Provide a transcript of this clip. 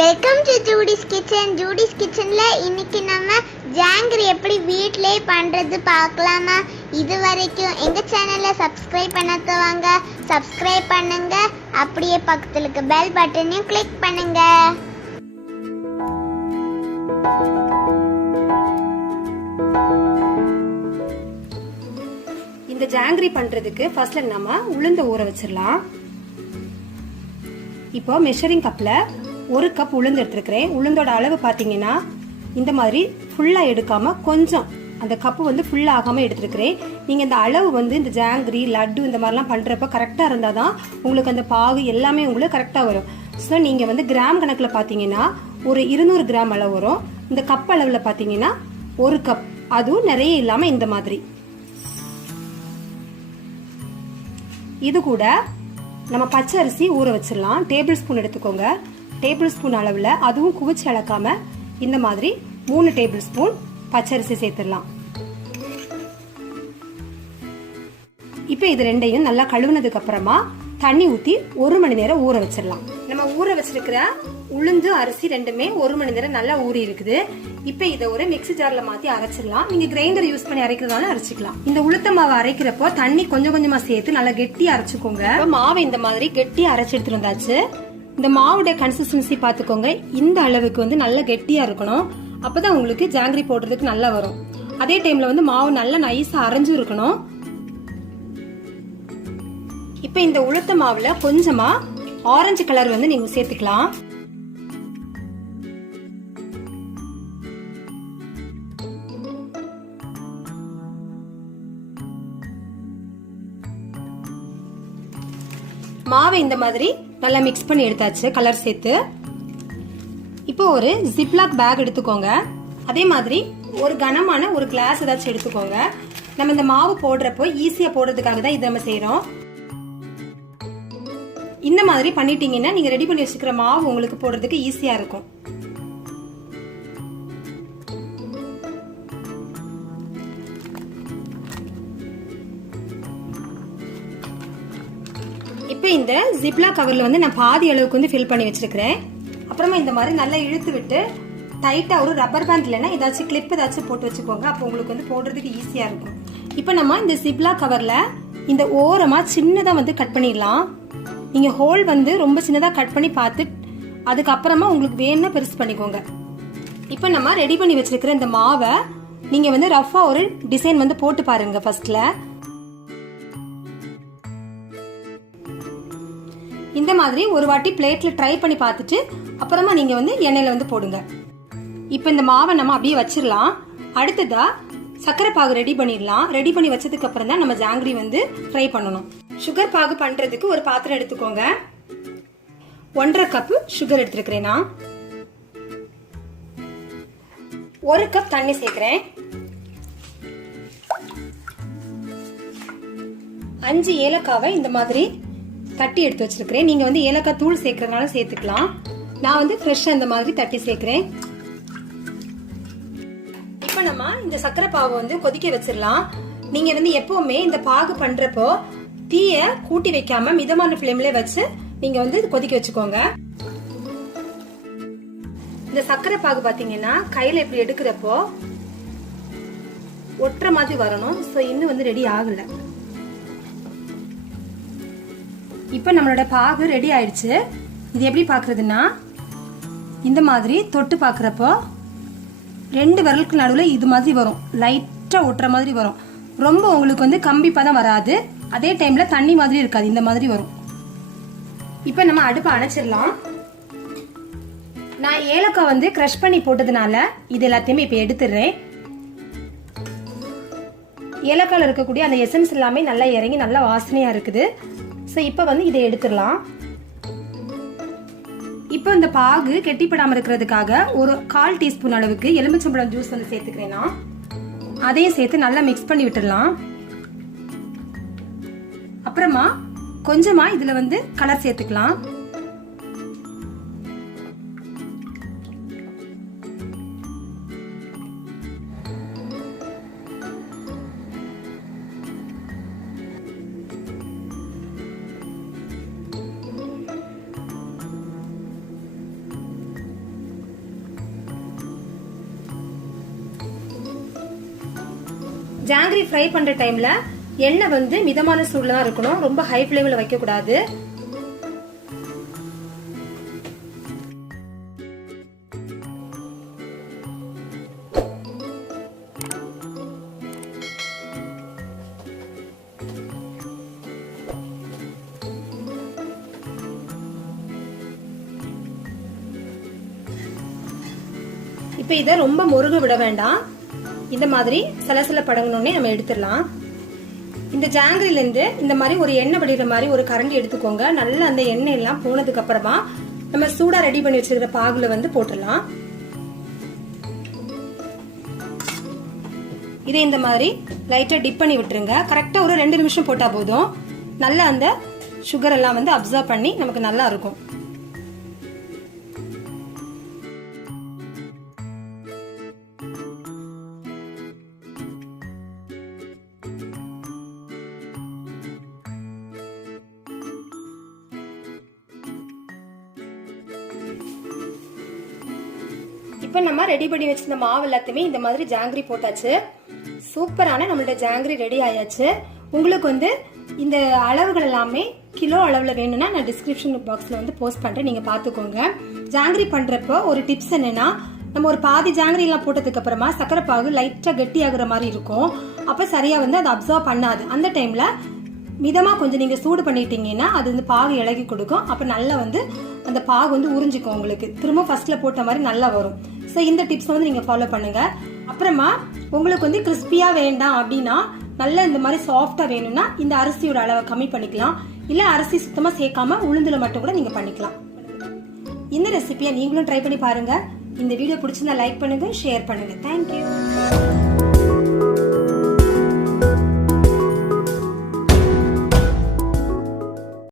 Welcome to Judy's kitchen. Judy's கிச்சன்ல இன்னைக்கு நம்ம ஜாங்கிரி எப்படி வீட்லயே பண்றது பார்க்கலாமா? இது வரைக்கும் எங்க சேனலை சப்ஸ்கிரைப் பண்ணாதவங்க சப்ஸ்கிரைப் பண்ணுங்க, அப்படியே பக்கத்துல இருக்க பெல் பட்டனையும் கிளிக் பண்ணுங்க. இந்த ஜாங்கிரி பண்றதுக்கு ஃபர்ஸ்ட்ல நம்ம உளுந்த ஊற வச்சிடலாம். இப்போ மெஷரிங் கப்ல 1 கப் உளுந்து எடுத்துருக்கிறேன். உளுந்தோட அளவு பார்த்தீங்கன்னா இந்த மாதிரி ஃபுல்லாக எடுக்காம கொஞ்சம் அந்த கப்பு வந்து ஃபுல்லாக ஆகாமல் எடுத்துருக்கிறேன். நீங்கள் இந்த அளவு வந்து இந்த ஜாங்கிரி லட்டு இந்த மாதிரிலாம் பண்ணுறப்ப கரெக்டாக இருந்தால் தான் உங்களுக்கு அந்த பாகு எல்லாமே உங்களுக்கு கரெக்டாக வரும். ஸோ நீங்கள் வந்து கிராம் கணக்கில் பார்த்தீங்கன்னா ஒரு 200 கிராம் அளவு வரும். இந்த கப் அளவில் பார்த்தீங்கன்னா 1 கப், அதுவும் நிறைய இல்லாமல் இந்த மாதிரி. இது கூட நம்ம பச்சை அரிசி ஊற வச்சிடலாம். டேபிள் ஸ்பூன் எடுத்துக்கோங்க. டேபிள் ஸ்பூன் அளவில், அதுவும் குவிச்சு அளக்காம இந்த மாதிரி 3 டேபிள் ஸ்பூன் பச்சரிசி சேர்த்துடலாம். இப்போ இது ரெண்டையும் நல்லா கழுவுனதுக்கு அப்புறமா தண்ணி ஊற்றி 1 மணி நேரம் ஊற வச்சிடலாம். நம்ம ஊற வச்சிருக்கிற உளுந்து அரிசி ரெண்டுமே 1 மணி நேரம் நல்லா ஊறி இருக்குது. இப்போ இதை ஒரு மிக்ஸி ஜார்ல மாத்தி அரைச்சிடலாம். நீங்க கிரைண்டர் யூஸ் பண்ணி அரைக்கிறதால அரைச்சிக்கலாம். இந்த உளுத்த மாவை அரைக்கிறப்போ தண்ணி கொஞ்சம் கொஞ்சமா சேர்த்து நல்லா கெட்டியா அரைச்சுக்கோங்க. மாவை இந்த மாதிரி கெட்டியா அரைச்சு எடுத்துட்டு வந்தாச்சு. இந்த மாவுடைய கன்சிஸ்டன்சி பாத்துக்கோங்க. இந்த அளவுக்கு வந்து நல்லா கெட்டியா இருக்கணும். அப்பதான் உங்களுக்கு ஜாங்கிரி போடுறதுக்கு நல்லா வரும். அதே டைம்ல வந்து மாவு நல்லா நைஸா அரைஞ்சு இருக்கணும். இப்ப இந்த உளுத்த மாவுல கொஞ்சமா ஆரஞ்சு கலர் வந்து நீங்க சேர்த்துக்கலாம். மாவை இந்த மாதிரி நல்லா மிக்ஸ் பண்ணி எடுத்தாச்சு கலர் சேர்த்து. இப்போ ஒரு ஜிப்லாக் பேக் எடுத்துக்கோங்க. அதே மாதிரி ஒரு கனமான ஒரு கிளாஸ் ஏதாச்சும் எடுத்துக்கோங்க. நம்ம இந்த மாவு போடுறப்போ ஈஸியா போடுறதுக்காக தான் இதை நம்ம செய்யறோம். இந்த மாதிரி பண்ணிட்டீங்கன்னா நீங்க ரெடி பண்ணி வச்சுக்கிற மாவு உங்களுக்கு போடுறதுக்கு ஈஸியா இருக்கும். இப்போ இந்த ஜிப்லா கவர்ல வந்து நான் பாதி அளவுக்கு வந்து ஃபில் பண்ணி வச்சிருக்கிறேன். அப்புறமா இந்த மாதிரி நல்லா இழுத்து விட்டு டைட்டா ஒரு ரப்பர் பேண்ட் இல்லைன்னா ஏதாச்சும் கிளிப் ஏதாச்சும் போட்டு வச்சுக்கோங்க. அப்போ உங்களுக்கு வந்து போடுறதுக்கு ஈஸியா இருக்கும். இப்போ நம்ம இந்த ஜிப்லா கவர்ல இந்த ஓரமா சின்னதா வந்து கட் பண்ணிடலாம். நீங்க ஹோல் வந்து ரொம்ப சின்னதா கட் பண்ணி பார்த்து அதுக்கப்புறமா உங்களுக்கு வேணும்னா பெருசு பண்ணிக்கோங்க. இப்போ நம்ம ரெடி பண்ணி வச்சிருக்கிற இந்த மாவை நீங்க வந்து ரஃபா ஒரு டிசைன் வந்து போட்டு பாருங்க. ஃபர்ஸ்ட்ல இந்த மாதிரி ஒரு வாட்டி பிளேட்ல ட்ரை பண்ணி பார்த்துட்டு அப்புறமா நீங்க வந்து எண்ணெயில வந்து போடுங்க. இப்போ இந்த மாவை நம்ம அப்படியே வச்சிடலாம். அடுத்ததா சக்கரை பாகு ரெடி பண்ணிடலாம். ரெடி பண்ணி வச்சதுக்கு அப்புறம் தான் நம்ம ஜாங்கிரி வந்து ஃப்ரை பண்ணணும். சுகர் பாகு பண்றதுக்கு ஒரு பாத்திரம் எடுத்துக்கோங்க. 1.5 கப் சுகர் எடுத்துருக்கிறேன். நான் 1 கப் தண்ணி சேர்க்கிறேன். 5 ஏலக்காவை இந்த மாதிரி தட்டி எடுத்து வச்சிருக்கிறேன். நீங்க வந்து ஏலக்காய் தூள் சேர்க்கறதுனால சேர்த்துக்கலாம். நான் வந்து ஃப்ரெஷ்ஷா இந்த மாதிரி தட்டி சேர்க்கிறேன். இப்போ நம்ம இந்த சக்கரை பாகு வந்து கொதிக்க வச்சிடலாம். நீங்க வந்து எப்பவுமே இந்த பாகு பண்றப்போ தீய கூட்டி வைக்காம மிதமான ஃப்ளேம்ல வச்சு நீங்க வந்து கொதிக்க வச்சுக்கோங்க. இந்த சக்கரை பாகு பாத்தீங்கன்னா கையில இப்படி எடுக்கிறப்போ ஒட்டுற மாதிரி வரணும். ஸோ இன்னும் வந்து ரெடி ஆகல. இப்போ நம்மளோட பாகு ரெடி ஆயிடுச்சு. இது எப்படி பாக்குறதுன்னா இந்த மாதிரி தொட்டு பாக்குறப்போ 2 விரலுக்கு நடுவில் இது மாதிரி வரும். லைட்டா ஒட்டுற மாதிரி வரும். ரொம்ப உங்களுக்கு வந்து கம்பி பதம் வராது. அதே டைம்ல தண்ணி மாதிரி இருக்காது. இந்த மாதிரி வரும். இப்போ நம்ம அடுப்பை அணைச்சிடலாம். நான் ஏலக்காய் வந்து கிரஷ் பண்ணி போட்டதுனால இது எல்லாத்தையுமே இப்போ எடுத்துடுறேன். ஏலக்காயில் இருக்கக்கூடிய அந்த எசன்ஸ் எல்லாமே நல்லா இறங்கி நல்லா வாசனையா இருக்குது. ஸோ இப்போ வந்து இதை எடுத்துடலாம். இப்போ இந்த பாகு கெட்டிப்படாமல் இருக்கிறதுக்காக ஒரு 1/4 டீஸ்பூன் அளவுக்கு எலுமிச்சம்பழம் ஜூஸ் வந்து சேர்த்துக்கிறேன். அதையும் சேர்த்து நல்லா மிக்ஸ் பண்ணி விட்டுடலாம். அப்புறமா கொஞ்சமா இதுல வந்து கலர் சேர்த்துக்கலாம். ஜாங்கிரி ஃப்ரை பண்ற டைம்ல எண்ணெய் வந்து மிதமான சூடுல தான் இருக்கணும், ரொம்ப ஹை ஃப்ளேம்ல வைக்க கூடாது. இப்ப இதை ரொம்ப முருக விட வேண்டாம், இந்த மாதிரி சலசல படங்கணுன்னே நம்ம எடுத்துடலாம். இந்த ஜாங்கிரில இருந்து இந்த மாதிரி ஒரு எண்ணெய் வடிகிற மாதிரி ஒரு கரண்டி எடுத்துக்கோங்க. நல்லா அந்த எண்ணெய் எல்லாம் போனதுக்கு அப்புறமா நம்ம சூடா ரெடி பண்ணி வச்சிருக்கிற பாகுல வந்து போட்டுடலாம். இதை இந்த மாதிரி லைட்டா டிப் பண்ணி விட்டுருங்க. கரெக்டா ஒரு 2 நிமிஷம் போட்டா போதும். நல்லா அந்த சுகர் எல்லாம் வந்து அப்சர்வ் பண்ணி நமக்கு நல்லா இருக்கும். இப்ப நம்ம ரெடி பண்ணி வச்சிருந்த மாவு எல்லாத்தையுமே இந்த மாதிரி ஜாங்கிரி போட்டாச்சு. சூப்பரான நம்மளோட ஜாங்கிரி ரெடி ஆயாச்சு. உங்களுக்கு வந்து இந்த அளவுகள் எல்லாமே கிலோ அளவுல வேணும்னா நான் டிஸ்கிரிப்ஷன் பாக்ஸ்ல வந்து போஸ்ட் பண்றேன், நீங்க பாத்துக்கோங்க. ஜாங்கிரி பண்றப்போ ஒரு டிப்ஸ் என்னன்னா, நம்ம ஒரு பாதி ஜாங்கிரி எல்லாம் போட்டதுக்கு அப்புறமா சக்கரை பாகு லைட்டா கெட்டி ஆகுற மாதிரி இருக்கும். அப்ப சரியா வந்து அதை அப்சர்வ் பண்ணாது. அந்த டைம்ல மிதமா கொஞ்சம் நீங்க சூடு பண்ணிட்டீங்கன்னா அது வந்து பாகு இலகி கொடுக்கும். அப்ப நல்லா வந்து அந்த பாகு வந்து உறிஞ்சிக்கும், உங்களுக்கு திரும்ப ஃபர்ஸ்ட்ல போட்ட மாதிரி நல்லா வரும். ஸோ இந்த டிப்ஸ் வந்து நீங்க ஃபாலோ பண்ணுங்க. அப்புறமா உங்களுக்கு வந்து கிறிஸ்பியா வேண்டாம் அப்படின்னா, நல்லா இந்த மாதிரி சாஃப்டா வேணும்னா இந்த அரிசியோட அளவை கம்மி பண்ணிக்கலாம். இல்ல அரிசி சுத்தமா சேர்க்காம உளுந்துல மட்டும் கூட நீங்க பண்ணிக்கலாம். இந்த ரெசிபியை நீங்களும் ட்ரை பண்ணி பாருங்க. இந்த வீடியோ பிடிச்சிருந்தா லைக் பண்ணுங்க, ஷேர் பண்ணுங்க. தேங்க்யூ.